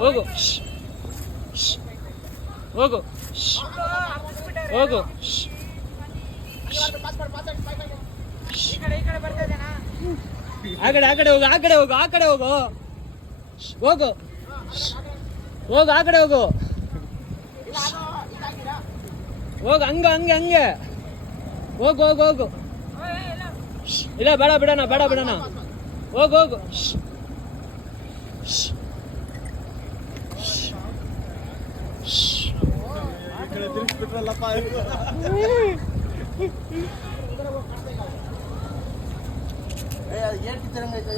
ಹೋಗು ಹೋಗು ಹೋಗು. ಆ ಕಡೆ ಹೋಗು, ಆ ಕಡೆ ಹೋಗು, ಆ ಕಡೆ ಹೋಗು, ಹೋಗು ಹೋಗು, ಆ ಕಡೆ ಹೋಗು, ಹೋಗು, ಹಂಗೆ ಹಂಗೆ ಹಂಗೆ ಹೋಗು ಹೋಗು ಹೋಗು. ಇಲ್ಲ ಬೇಡ ಬಿಡೋಣ, ಬೇಡ ಬಿಡೋಣ, ಹೋಗು ಹೋಗು. ತಿರುಗಿಸ್ಬಿಟ್ರಲ್ಲಪ್ಪ. ಏ ಅದು ಏನ್ ಕಿತ್ತರಂಗೈತೆ.